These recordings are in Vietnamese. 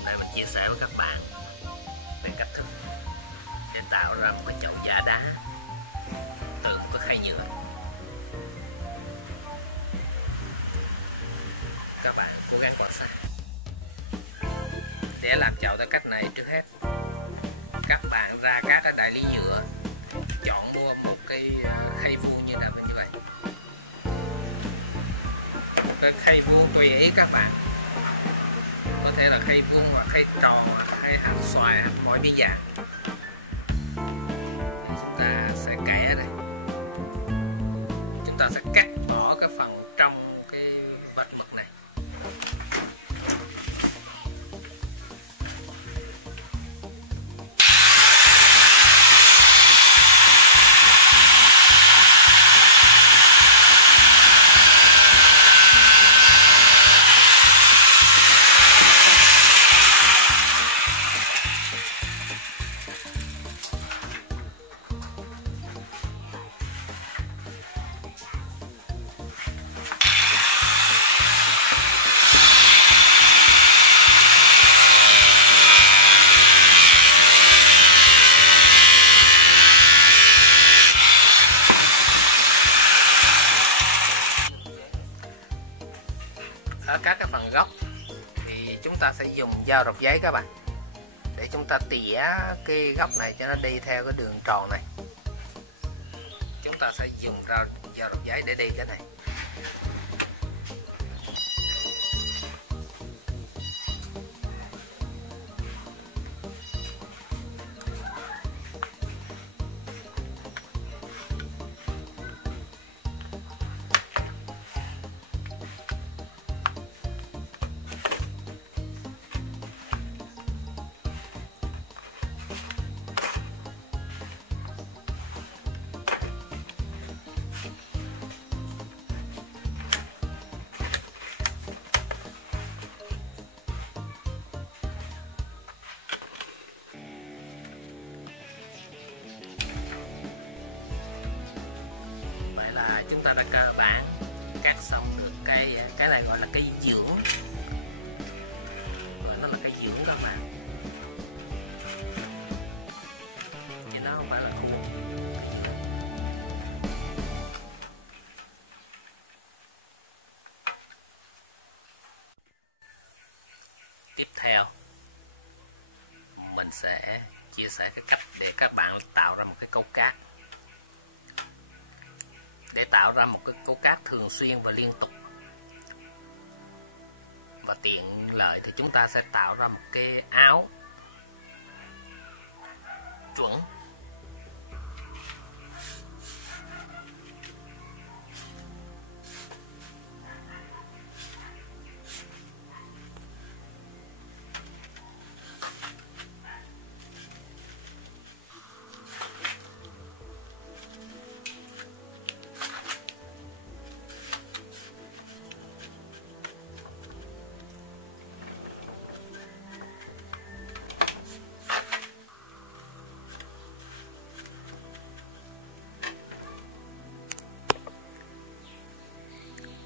Hôm nay mình chia sẻ với các bạn về cách thức để tạo ra một cái chậu giả đá từ một cái khay nhựa. Các bạn cố gắng quan sát. Để làm chậu theo cách này, trước hết các bạn ra các cái đại lý nhựa, chọn mua một cái khay vuông như nào như vậy. Cái khay vuông tùy ý các bạn, có thể là khay vuông hoặc khay tròn hoặc khay hạt xoài hoặc mọi cái dạng. Chúng ta sẽ kẻ này, chúng ta sẽ cắt bỏ cái phần trong cái vạch mực này. Ở các cái phần góc thì chúng ta sẽ dùng dao rọc giấy các bạn, để chúng ta tỉa cái góc này cho nó đi theo cái đường tròn này. Chúng ta sẽ dùng dao rọc giấy để đi cái này. Chúng ta đã cơ bản cắt xong được cái này gọi là cây dưỡng, gọi nó là cây dưỡng các bạn, chứ nó không phải là khuôn. Tiếp theo mình sẽ chia sẻ cái cách để các bạn tạo ra một cái câu cát. Để tạo ra một cái câu cát thường xuyên và liên tục và tiện lợi thì chúng ta sẽ tạo ra một cái áo chuẩn.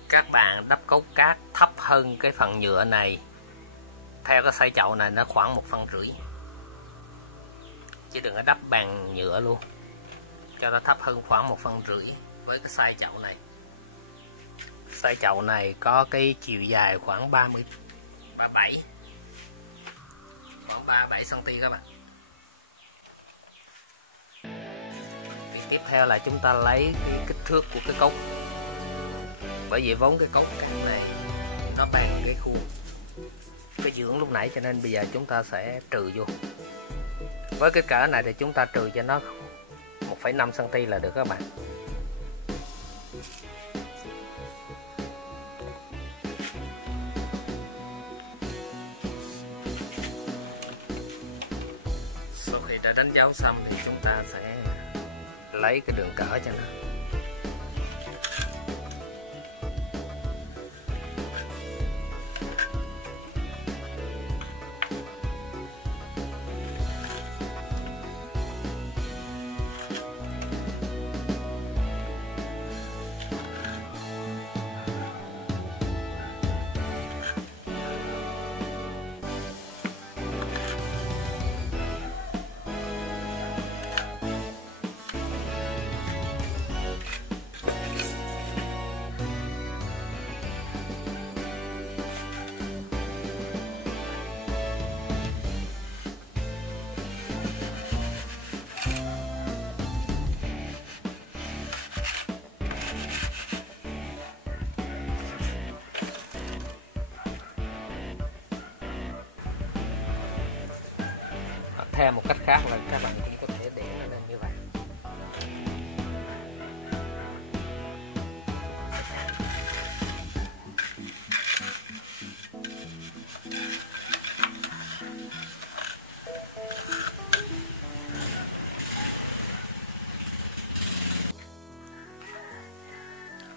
Các bạn đắp cấu cát thấp hơn cái phần nhựa này, theo cái size chậu này nó khoảng 1,5 phân, chứ đừng có đắp bằng nhựa luôn, cho nó thấp hơn khoảng 1,5 phân với cái size chậu này. Size chậu này có cái chiều dài khoảng 37 cm các bạn. Việc tiếp theo là chúng ta lấy cái kích thước của cái cấu, bởi vì vốn cái cấu cát này nó bằng cái khuôn cái dưỡng lúc nãy, cho nên bây giờ chúng ta sẽ trừ vô. Với cái cỡ này thì chúng ta trừ cho nó 1,5 cm là được các bạn. Sau khi đã đánh dấu xong thì chúng ta sẽ lấy cái đường cỡ cho nó. theo một cách khác là các bạn cũng có thể để nó lên như vậy.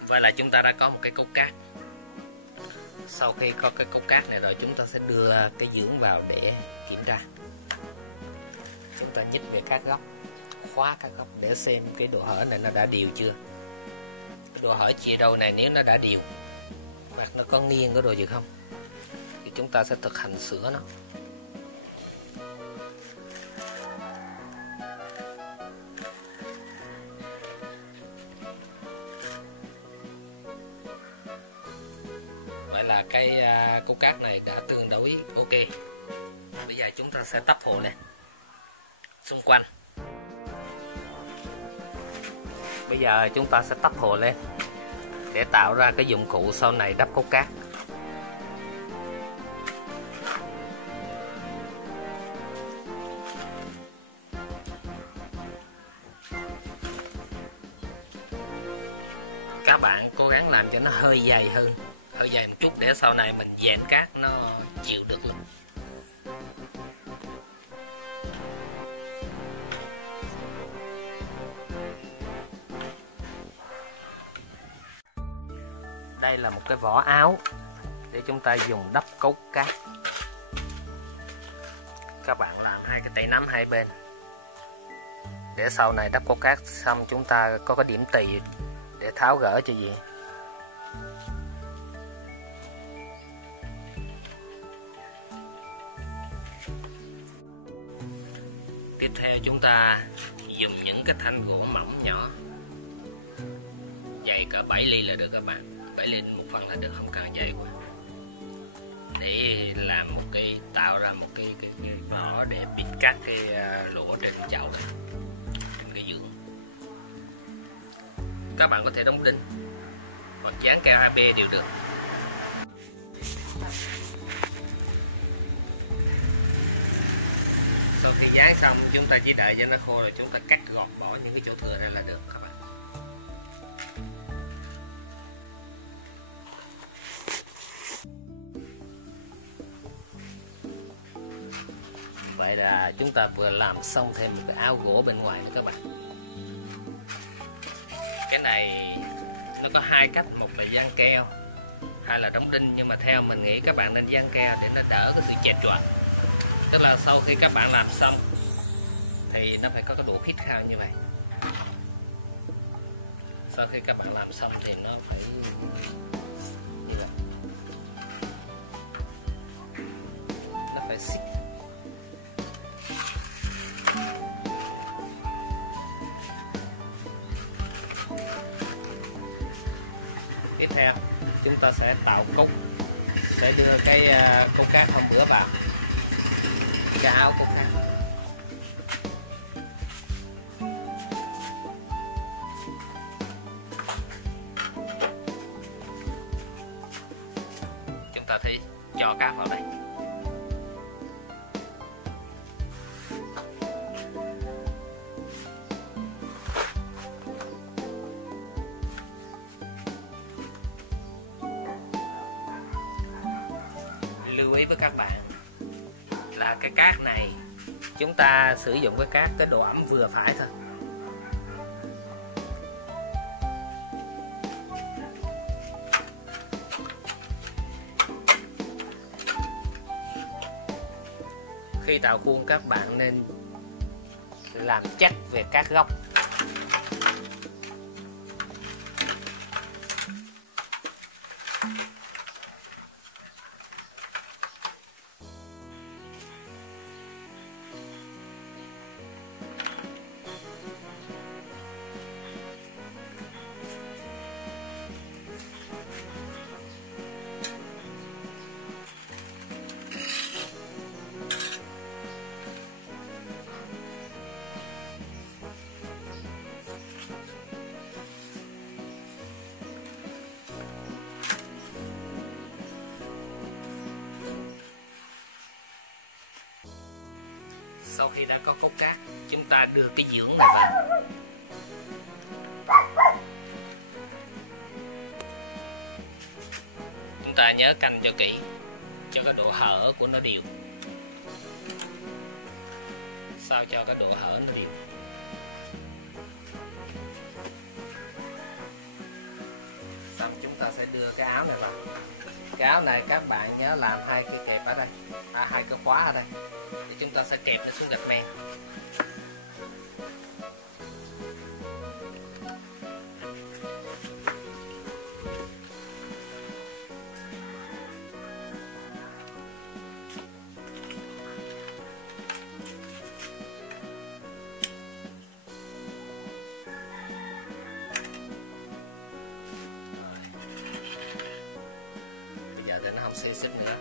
Vậy là chúng ta đã có một cái cấu cát. Sau khi có cái cấu cát này rồi, chúng ta sẽ đưa cái dưỡng vào để kiểm tra. Chúng ta nhích về các góc, khóa các góc để xem cái độ hở này nó đã đều chưa. Cái độ hở chia đầu này nếu nó đã đều hoặc nó có nghiêng có rồi gì không thì chúng ta sẽ thực hành sửa nó. Vậy là cái cấu cát này đã tương đối ok. Bây giờ chúng ta sẽ tắp hộ lên xung quanh. Bây giờ chúng ta sẽ tắp hộ lên để tạo ra cái dụng cụ sau này đắp cấu cát. Các bạn cố gắng làm cho nó hơi dày hơn, hơi dày một chút để sau này mình dàn cát nó chịu được luôn. Đây là một cái vỏ áo để chúng ta dùng đắp cấu cát. Các bạn làm hai cái tay nắm hai bên để sau này đắp cấu cát xong chúng ta có cái điểm tì để tháo gỡ cho dễ. Tiếp theo chúng ta dùng những cái thanh gỗ mỏng nhỏ, dày cỡ 7 ly là được các bạn. 7 ly 1/2 là được, không cần dày quá. Để làm một cái, tạo ra một cái vỏ để bịt các cái lỗ trên chậu này, trên cái dưỡng. Các bạn có thể đóng đinh hoặc dán keo AB đều được. Sau khi dán xong chúng ta chỉ đợi cho nó khô rồi chúng ta cắt gọt bỏ những cái chỗ thừa ra là được các bạn. Vậy là chúng ta vừa làm xong thêm một cái áo gỗ bên ngoài nữa các bạn. Cái này nó có hai cách, một là dán keo, hai là đóng đinh, nhưng mà theo mình nghĩ các bạn nên dán keo để nó đỡ cái sự chệch choạc. Tức là sau khi các bạn làm xong thì nó phải có cái độ khít khao như vậy. Sau khi các bạn làm xong thì nó phải như vậy, nó phải xích. Tiếp theo chúng ta sẽ tạo cúc, sẽ đưa cái cấu cát hôm bữa vào cái áo cấu cát. Chúng ta thấy cho cát vào đây. Lưu ý với các bạn là cái cát này chúng ta sử dụng cái cát cái độ ẩm vừa phải thôi. Khi tạo khuôn các bạn nên làm chắc về các góc. Sau khi đã có cốt cát, chúng ta đưa cái dưỡng này vào. Chúng ta nhớ canh cho kỹ, cho cái độ hở của nó đều, sao cho cái độ hở nó đều. Xong chúng ta sẽ đưa cái áo này vào. Cái áo này các bạn nhớ làm 2 cái kẹp ở đây, 2 cái khóa ở đây, thì chúng ta sẽ kẹp nó xuống gạch men. Thì nó không sẽ sức nữa.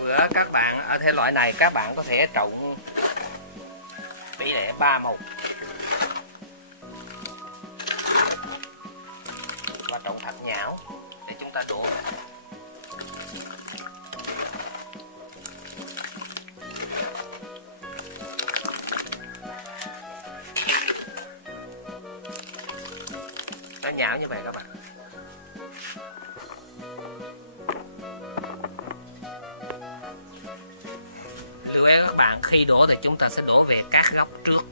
Vừa các bạn ở thể loại này các bạn có thể trộn tỷ lệ 3-1 và trộn thật nhão để chúng ta đổ. Nó nhão như vậy các bạn. Lưu ý các bạn, khi đổ thì chúng ta sẽ đổ về các góc trước.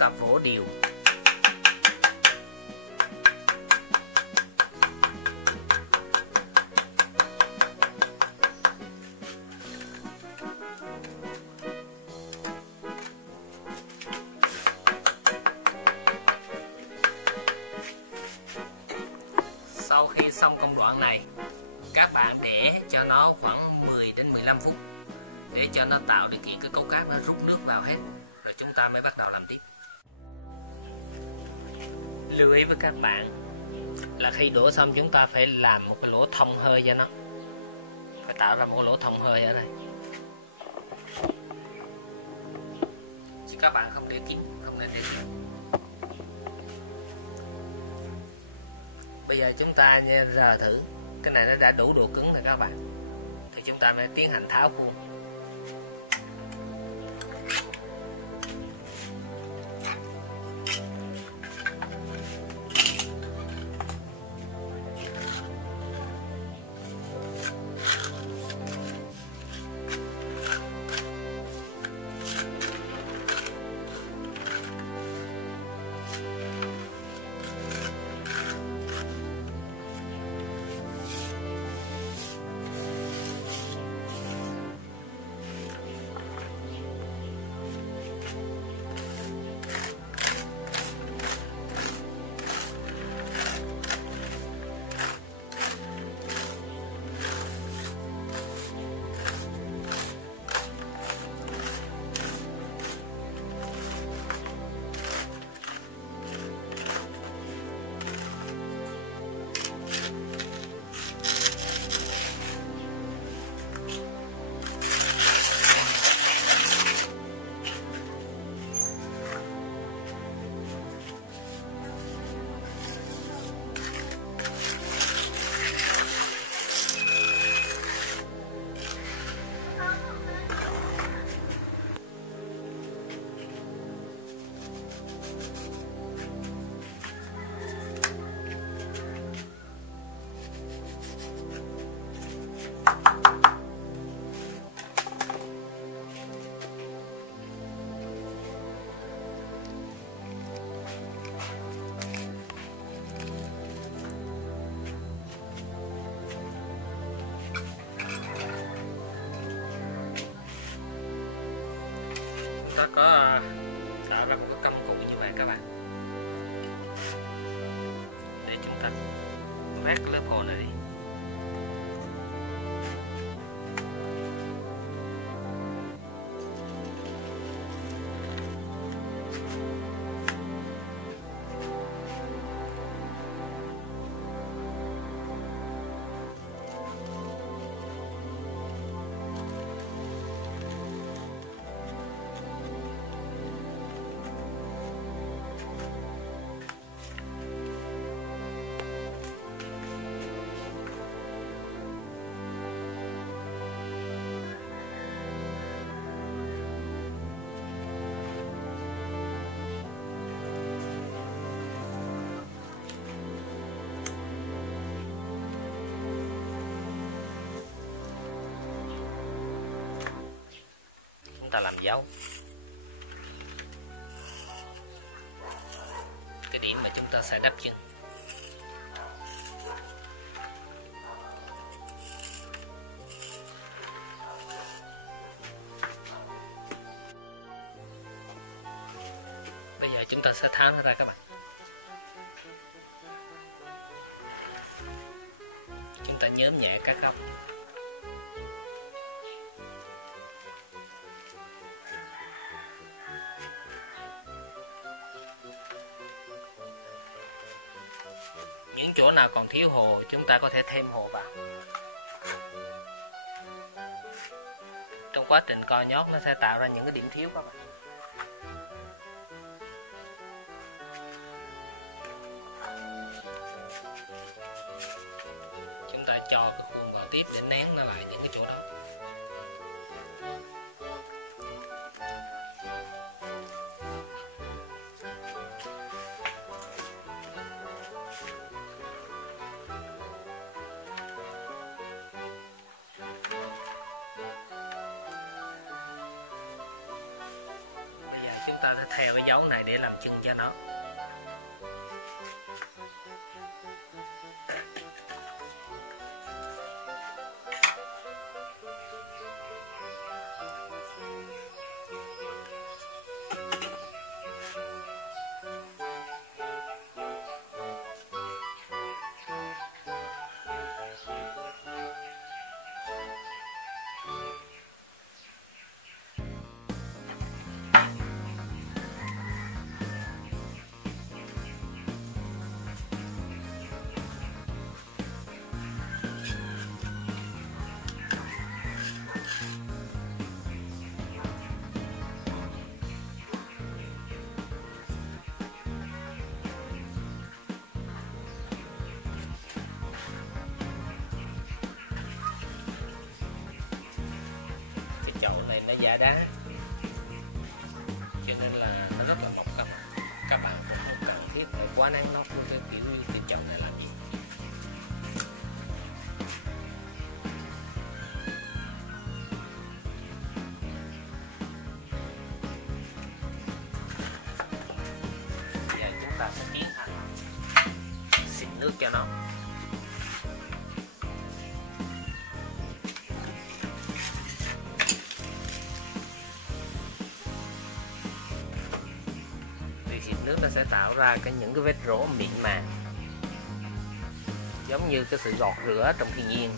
Ta vỗ đều. Sau khi xong công đoạn này, các bạn để cho nó khoảng 10 đến 15 phút để cho nó tạo điều kiện cái cấu cát nó rút nước vào hết, rồi chúng ta mới bắt đầu làm tiếp. Lưu ý với các bạn là khi đổ xong chúng ta phải làm một cái lỗ thông hơi cho nó, phải tạo ra một lỗ thông hơi ở đây, chứ các bạn không để kín, không nên để kín. Bây giờ chúng ta rờ thử cái này nó đã đủ độ cứng rồi các bạn, thì chúng ta mới tiến hành tháo khuôn. ta có tạo ra một cái công cụ như vậy các bạn, để chúng ta vát lớp hồ này đi. Chúng ta làm dấu cái điểm mà chúng ta sẽ đắp chân. Bây giờ chúng ta sẽ tháo nó ra các bạn. Chúng ta nhóm nhẹ các góc. Những chỗ nào còn thiếu hồ chúng ta có thể thêm hồ vào. Trong quá trình co nhót nó sẽ tạo ra những cái điểm thiếu các bạn. Chúng ta cho cái khuôn vào tiếp để nén nó lại những cái chỗ đó. Chúng ta sẽ theo cái dấu này để làm chân cho nó. Này nó giả đá cho nên là nó rất là mỏng các bạn cũng không cần thiết phải quá nắng nó của cái kiểu như cái chậu này làm gì. Giờ chúng ta sẽ tiến hành xịt nước cho nó. Nước nó sẽ tạo ra những cái vết rỗ mịn màng, giống như cái sự gọt rửa trong thiên nhiên.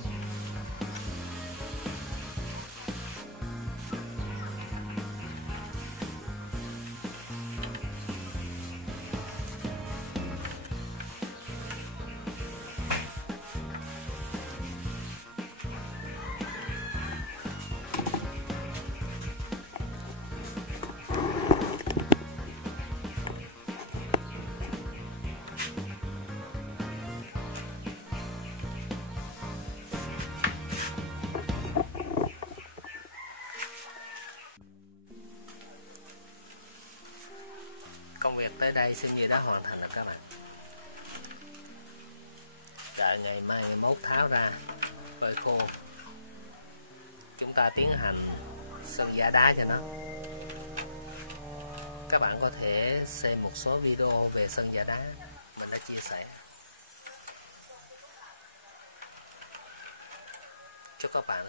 Công việc tới đây xem như đã hoàn thành rồi các bạn. Đợi ngày mai ngày mốt tháo ra phơi khô, chúng ta tiến hành sơn giả đá cho nó. Các bạn có thể xem một số video về sơn giả đá mình đã chia sẻ. Chúc các bạn